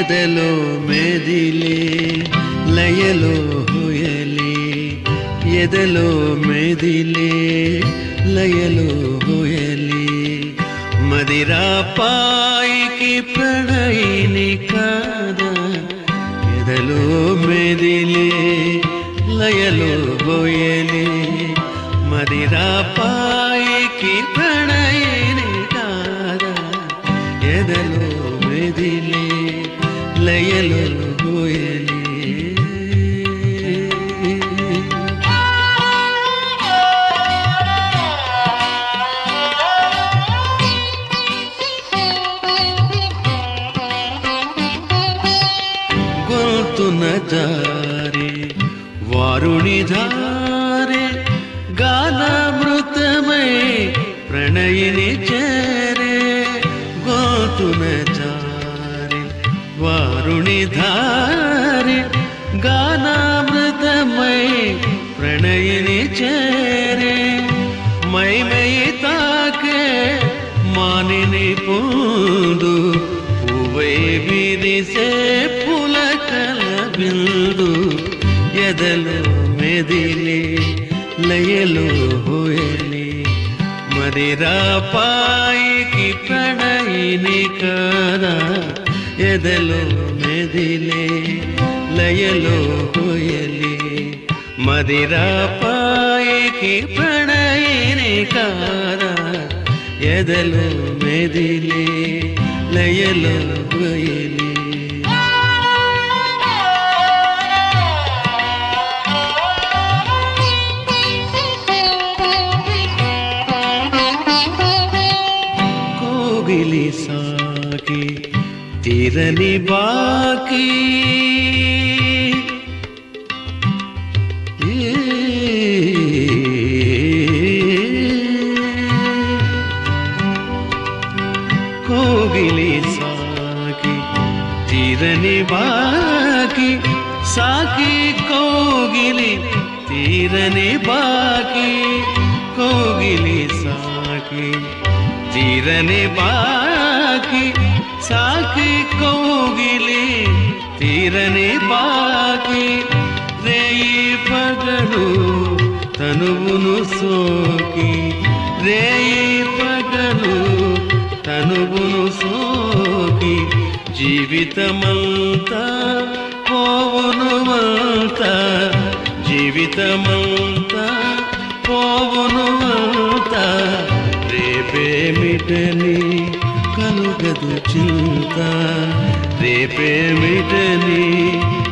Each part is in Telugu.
ఎదలో మెదిలే లయలో హోయలే ఎదలో మెదిలే లయలో హోయలే. మదిరా పాయికి ప్రణయిని కాదా ఎదలో మెదిలే లయలో హోయలే. మదిరా వారుని ధారే గానామృతమై ప్రణయిని చేరే గోతున జారే వారుని ధారే గానామృతమై ప్రణయిని చేరే మై మై తాకే మానిని పొందు పువ్వై విరిసే లయలో హోయలే మదిరా పాయికి ప్రణయిని కాదా. ఎదలో మెదిలే లయలో హోయలే మదిరా పాయికి ప్రణయిని కాదా. ఎదలో మెదిలే లయలో హోయలే కోగిలి हिरनी बाकी। कोगिली साकी तीरनी बाकी। साकी कोगिली तीरनी बा రేయి పగలు తనువును సోకి జీవితమంతా పోవునుమంతా జీవితమంతా పోవునుమంతా రేపేమిటని కలుగదు చింత రేపేమిటని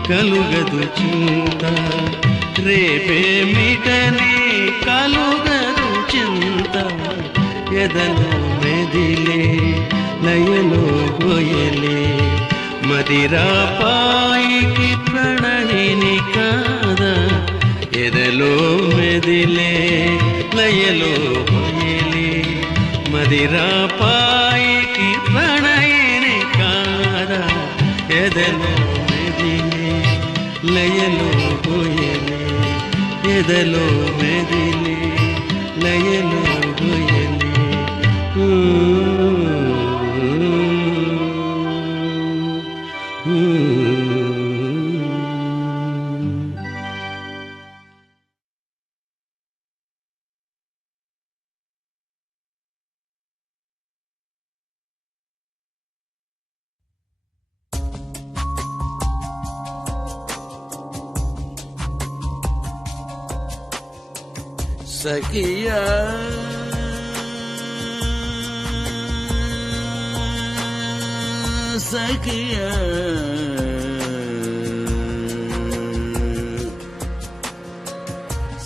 కలుగదు చింత. రేపేమిటని ఎదలో మెదిలే నయను గోయలే మదిరా పాయికి ప్రణయిని కాదా ఎదలో మెదిలే నయలో గోయలే మదిరా పాయికి ప్రణయిని కాదా ఎదలో మెదిలే లయలో గోయలే ఎదలో మెదిలే సఖియా సఖియా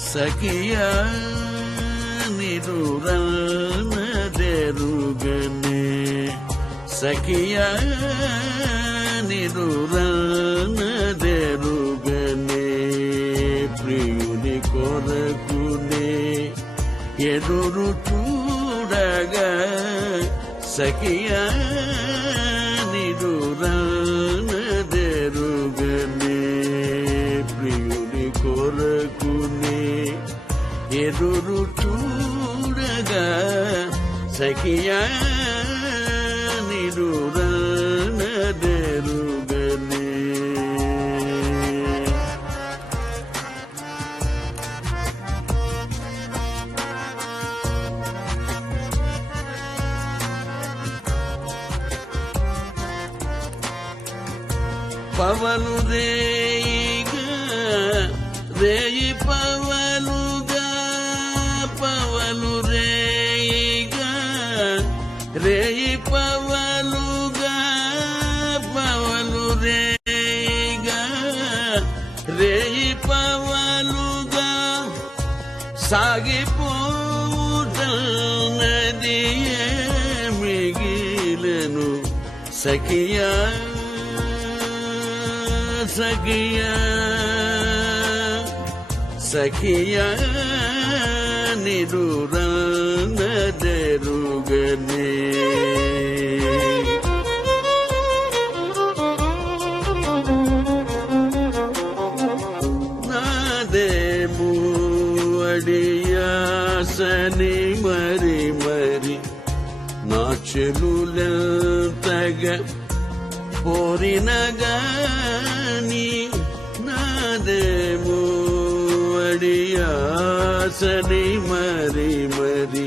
సఖియా నిరురగనే సఖియా నిరురగనే ఎదురు చూడగా సఖియా నిరురగనే ప్రియుని కొరకునే. ఎదురు చూడగా సఖియా రేయి పవలుగా సాగిపోతున్నది మిగిలను సఖియా సఖియా సఖియా నిరురగనే చెలులంతగా పోరినగాని నాదేము అడియాసని మరి మరి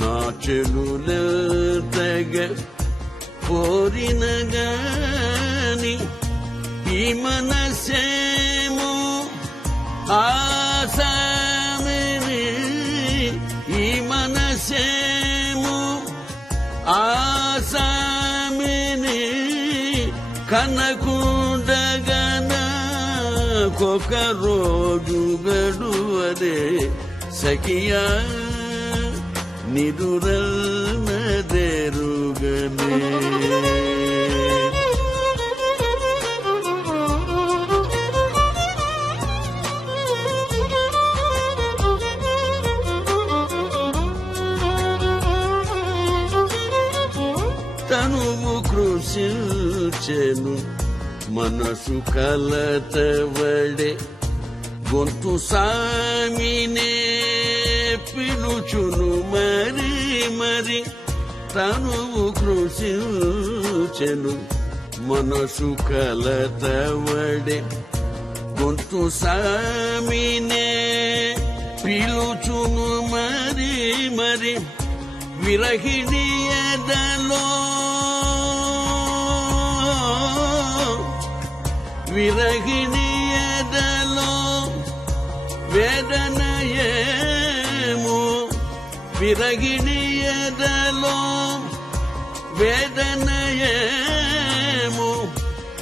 నా చెలులంతగా పోరినగాని ఈ మనసేమో ఆసామిని ಲೋಕ ರೋಗು ಗಡುವದೆ ಸಖಿಯ ನಿದುರಲ್ ದೇರುಗನೇ మనసు కలతవడే గొంతు సామినే పిలుచును మరి మరి తనువు కృషించెను మనసు కలతవడే గొంతు సామినే పిలుచును మరి మరి విరహిణి ఎదలో విరహిణి ఎదలో వేదనయేము. విరగిణి ఎదలో వేదనయేము.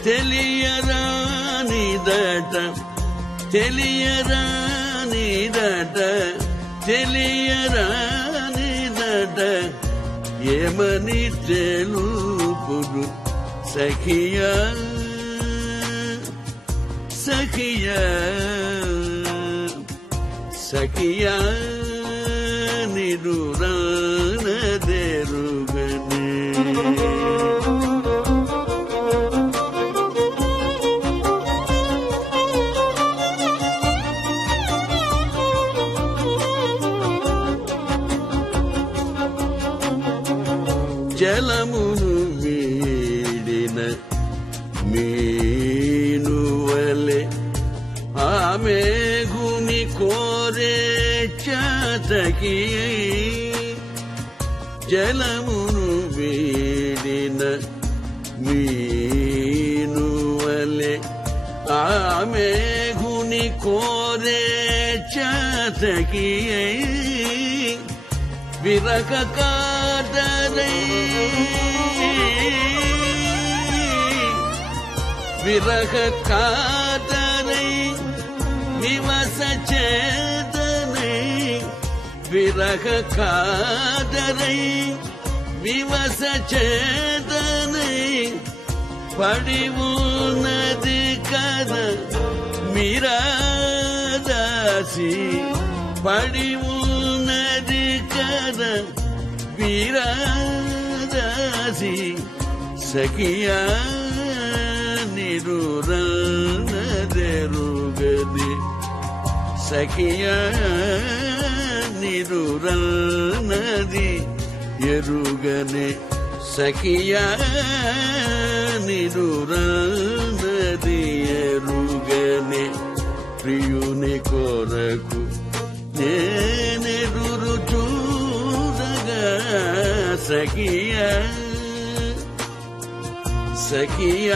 తెలియరానిదట తెలియరానిదట తెలియరానిదట. ఏమని తెలుపుడు సఖియా సఖియా సఖియా నిరురానదెరుగనే జలమును వీడిన మీనువలే ఆమె గుని కోరే చాతకి విరక కాదరై విరహ కాదరై వివస చేదనై విరహ కాదరై వివస చేదనై పడి ఉన్నది కద మీరాదాసి పడి ఉన్నది కద మీరాదాసి సఖియా నిరురగది సఖియా തിരുറൽ നദി എരുകനെ സഖിയ നിരുറൽ നദി എരുകനെ പ്രിയുനെ കൊരകു നേനെരുരു ചൂരക സഖിയ സഖിയ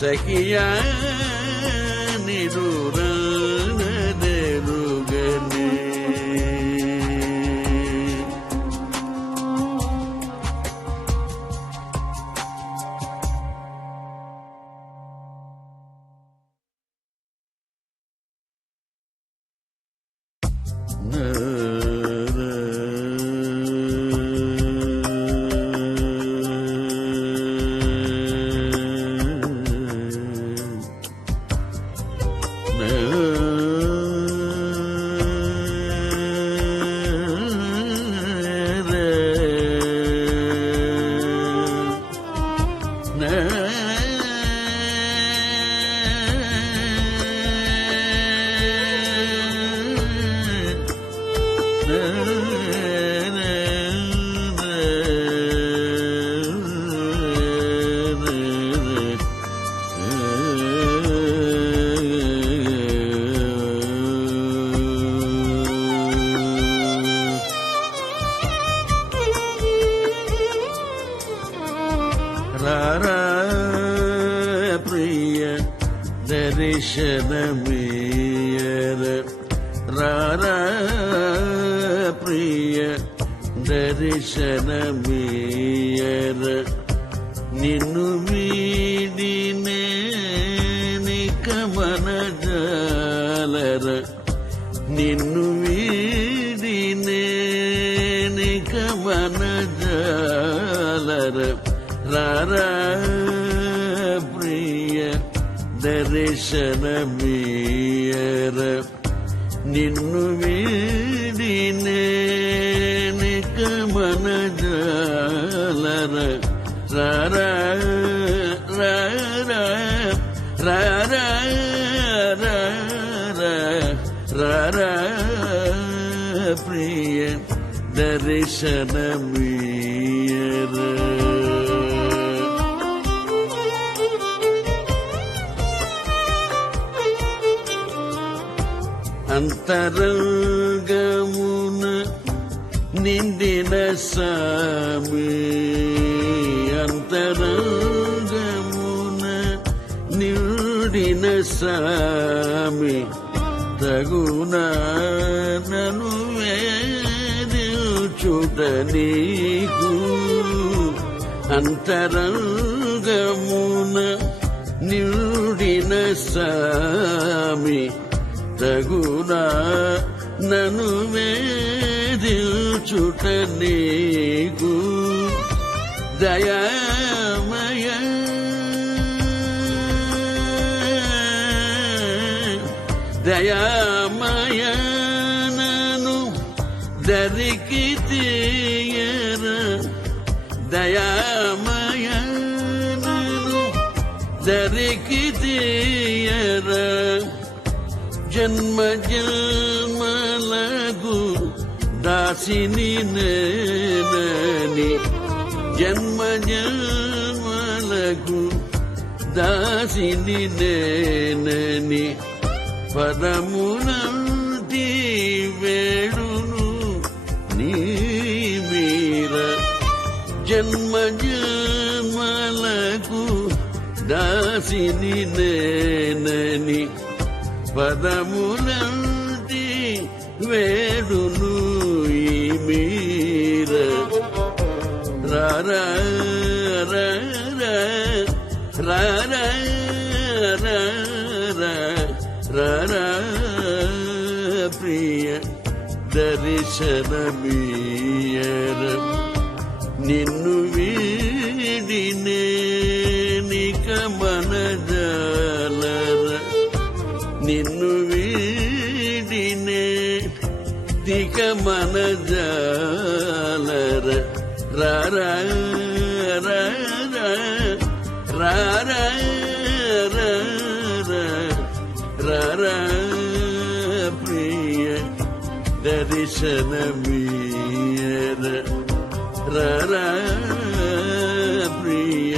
സഖിയ சூர జాలర రారా ప్రియ దర్శనమీయర నిన్ను వీడినే నికమన జాలర రారా రారా అంతరంగమున నిండిన సామి. అంతరంగమున నిండిన సామి. తగున నను వేదించుట నీకు. అంతరంగమున నిండిన సామి. తగునా నను వేదించుట నీకు. దయా దాసిని నేనని పదమునంటి వేడును నీ మీర జన్మ జన్మలకు దాసిని నేనని పదములంటి వేడును ఈ మీర రారా దర్శనమీయర నిన్ను వీడినే నికమన జాలర నిన్ను వీడినే నికమన జాలర రారా రారా రారా రారా దర్శనమీయర రారా ప్రియ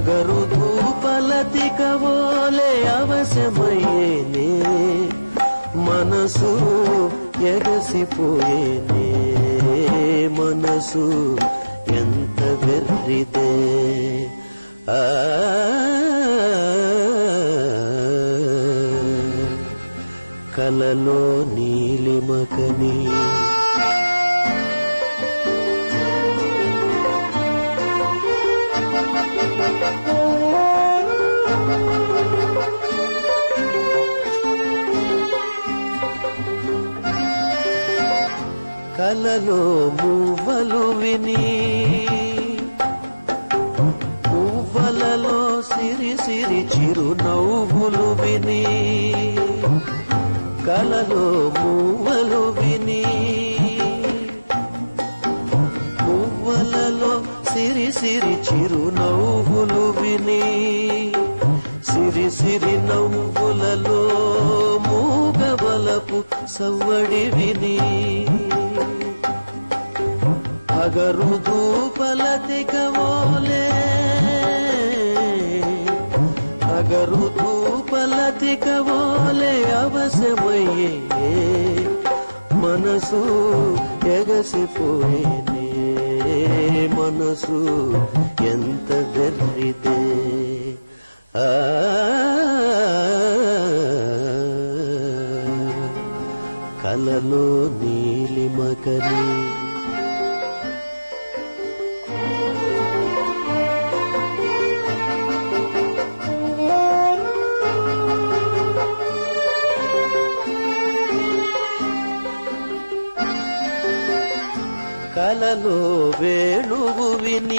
అగరు ధూపలతికవోలే అవశ్యమయ్యేనే మనసు ఎగసిపోయేనే. మనసు ఎంత వెర్రిదే. ఆ. కలలో నీలిమకనీ అలలో మువ్వలు విని పువ్వలలో సిరి సిరి చిరునవ్వులు విని కలలో మువ్వలు విని పువ్వలలో సిరి సిరి చిరునవ్వులు విని సిరి సిరి నవ్వులలో మూగబలపు సవ్వడి విని. అగరు ధూపలతికవోలే అగరు ధూపలతికవోలే అవసమయ్యే మనసు ఎగసిపోయేనే మనసు ఎంత వెర్రిదే ఆ కలలో నీలిమకని కలలో వేణువు విని.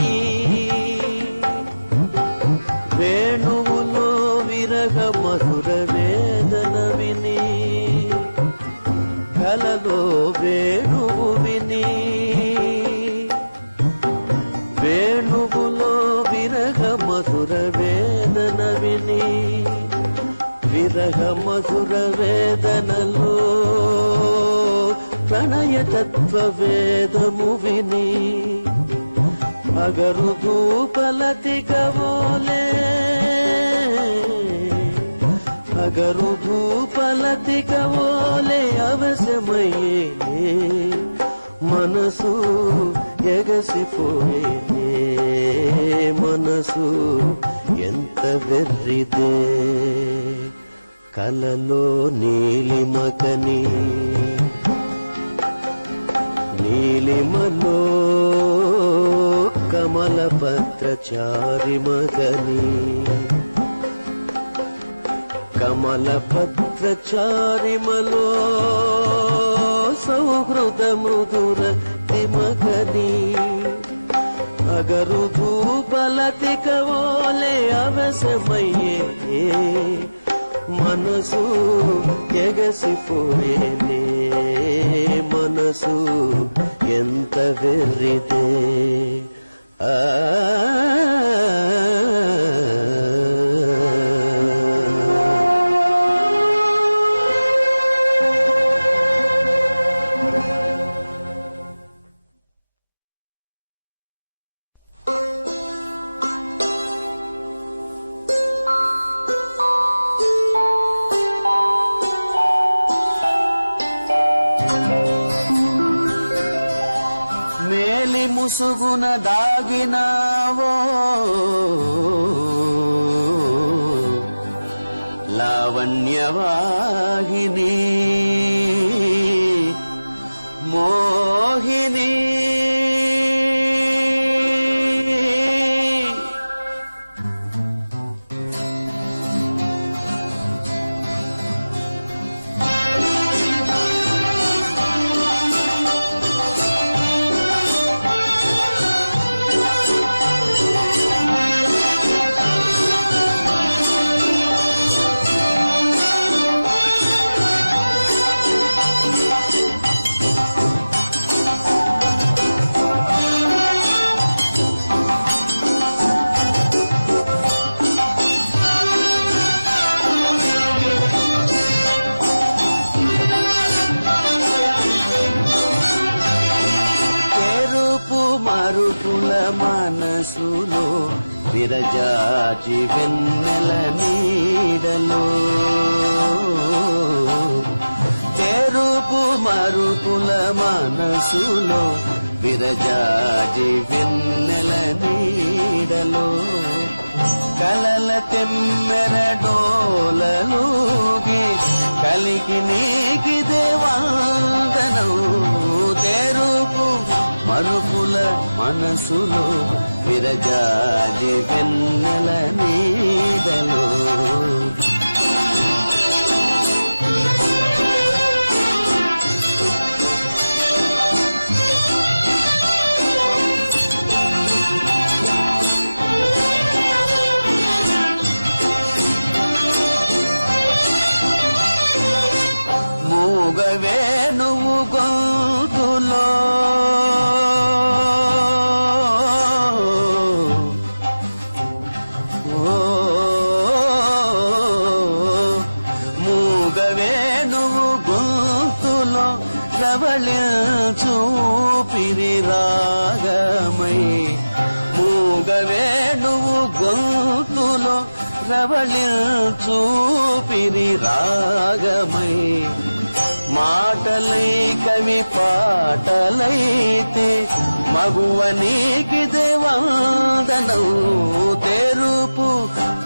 వేణువులో విరగ మధుర వేదన విని. కలలో వేణువు విని. వేణువులో విరగ మధుర వేదన విని. విరగ మధుర వేదనలో ప్రణయ తత్వ వేదము విని అగరు ధూపలతికవోలే అగరు ధూపలతికవోలే అవసమయ్యే మనసు ఎగసిపోయే మనసు ఎంత వెర్రిదే. కలలో నీలిమకని నీలిమలో కమల పత్రచారి మగని కమల పత్రచారిమలో సౌహృద మృదుర తిమగని. అగరు ధూపలతికవోలే అవసమయ్యే మనసు ఎగసిపోయేనే. మనసు ఎంత వెర్రిదే. ఆ నీలి ముసుగున మనసులో విరజాజి వెన్నెల నీడలో కలల తెమ్మెర డోలలోగి కలికి నీకి దేవాదనం తెరుపు మరుపుల మనసులో విరజాజి వెన్నెల నీడలో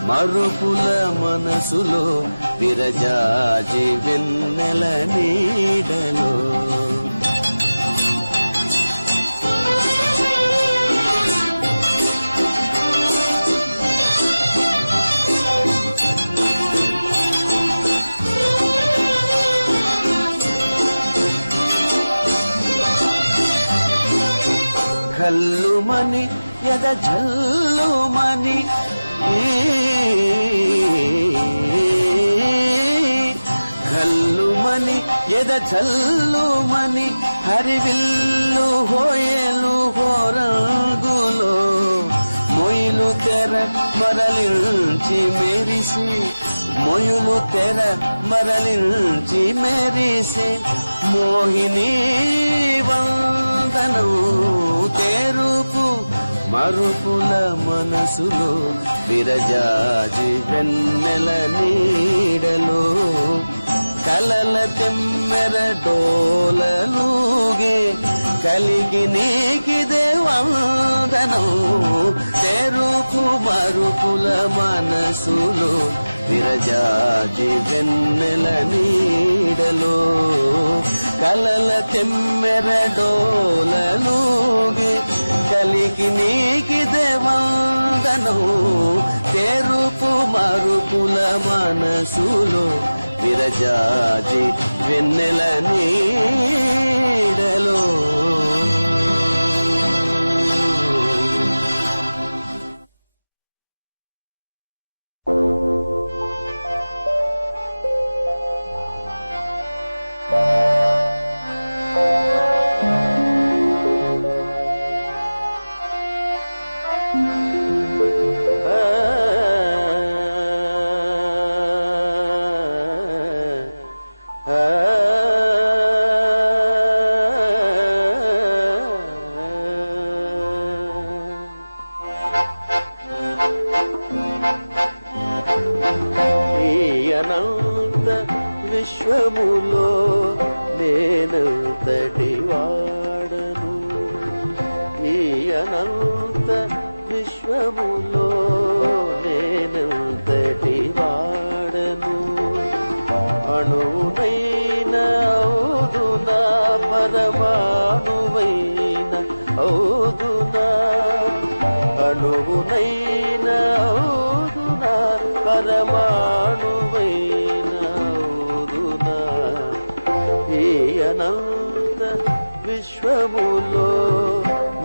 మరుపుల మనసులో విరజాజి వెన్నెల నీడలో. కల్లుమని ఎద జల్లుమని కల్లుమని ఎద చల్లుమని హరివిల్లు హోయలు హోరంగులో మొయిలు తెర మరలించి మెరిసి మొయులు తెర మరలించి మెరిసి మోహిని వందనం తెరుపు అరుపుల మనసులో విరజాజి వెన్నెల నీడలో కలల తెమ్మెర డోలలుగే కలిగి నీకిదే వందనం. తెరుపు మరుపుల మనసులో విరజాజి వెన్నెల నీడలో కలల తెమ్మెర డోలలుగే కలికి నీకి దేవందనం తెరుపు మరుపుల మనసులో విరజాజి వెన్నెల నీ విశ్వములో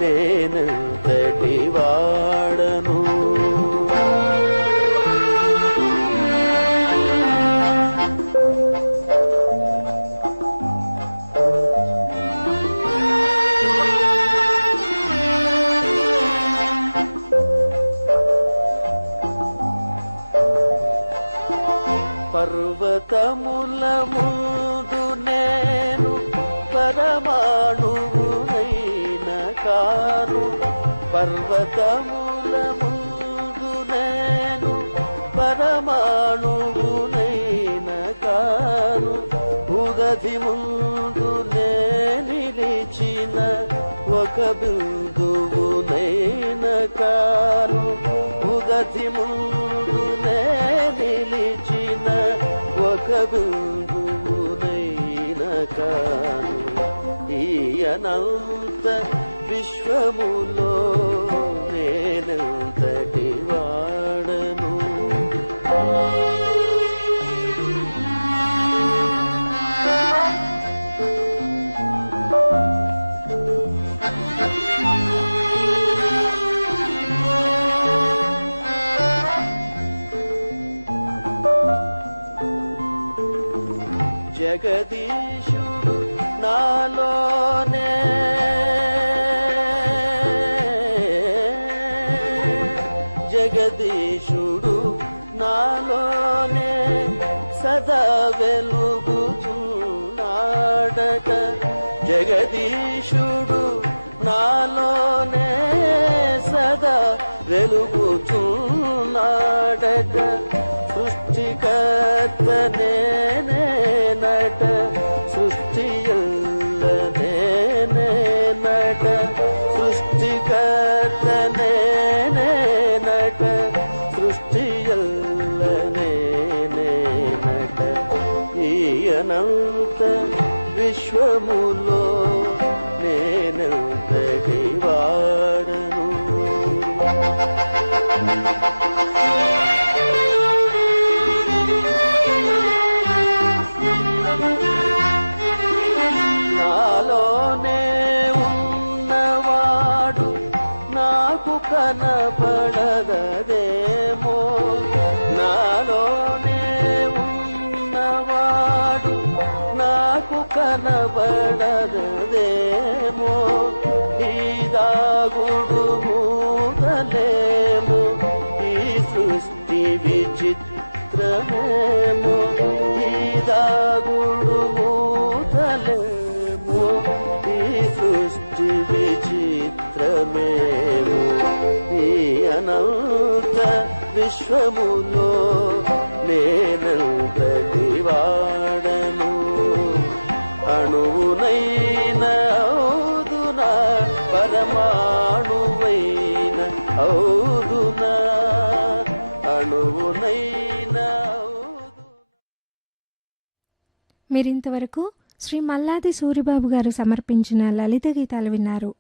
నేను గది ముందునే నిలిచిన ఒక బిందువునైన కాను. ఈయనంత విశ్వముల వెలుగుచున్నాడట కనబడదేమో? ఈ దాగుడు మూతలేము ఈ సృష్టి విచిత్రమేము? ఈ దాగుడు మూతలేము ఈ సృష్టి విచిత్రమేము? ఈ అనంత విశ్వములో నేను మీరింతవరకు శ్రీ మల్లాది సూరిబాబు గారు సమర్పించిన లలిత గీతాలు విన్నారు.